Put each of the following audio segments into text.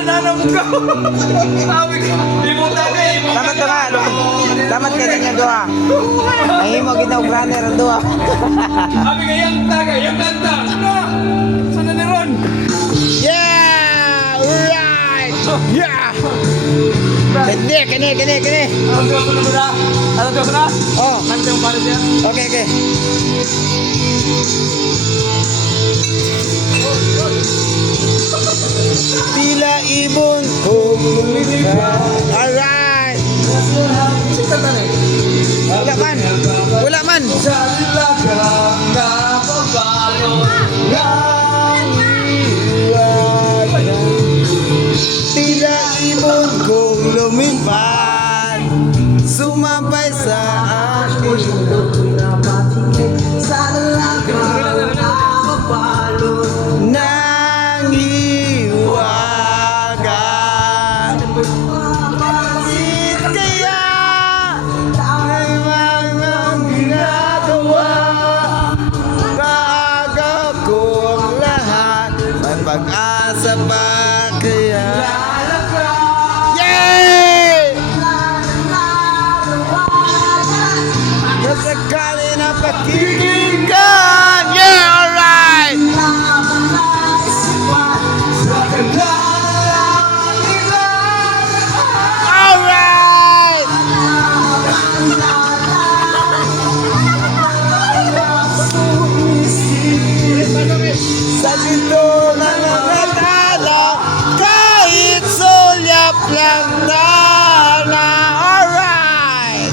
nananam ka. Sabi ko, di mo tagay. Dapat ka nga, dapat ka din yung doha. Mahimo ginaw runner ang doha. Sabi ka, yung tagay, yung kanta. Ano? Sana ni Ron? Yeah! Alright! Yeah! Kini. Anong Diyos na ba? Anong Diyos na? Oh, Kanta yung pare siya. okay. Tila ibon kong lumilipad. Alright! Kanta na eh. Wala man! Sa ilagang napabalo ng Iwanan. Tila ibon kong lumipad, sumabay sa akin. Nang iwagan. Bakit kaya ay mga ginagawa? Kaagaw ko ang lahat, may pag-asa pa kaya? Yay! Nasakali na pakikinggan. Yeah, alright! Alright! Sa dito na nangatala, kahit sulyap lang tala. Alright!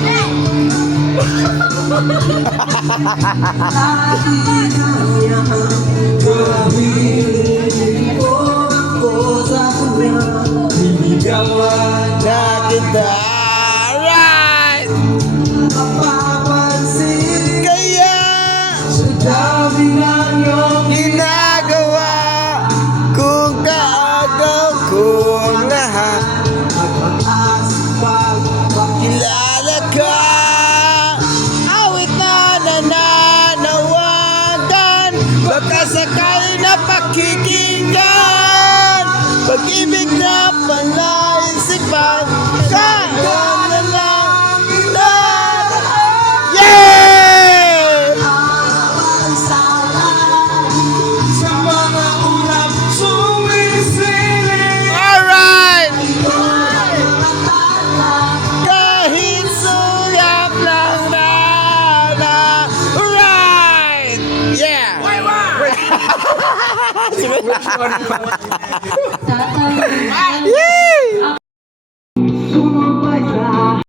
Gawan Na kita. Alright! Kaya sa dami ng iyong ginagawa, kung kaagaw ko ang lahat, kilala ka. Awit na nananawagan, baka sakali na pakikinggan. Pag-ibig na palaisipan, kaya na lang yeah! sa mga ulap sumisilip. Alright! Kahit suyap lang na. Alright! Yeah! Which one?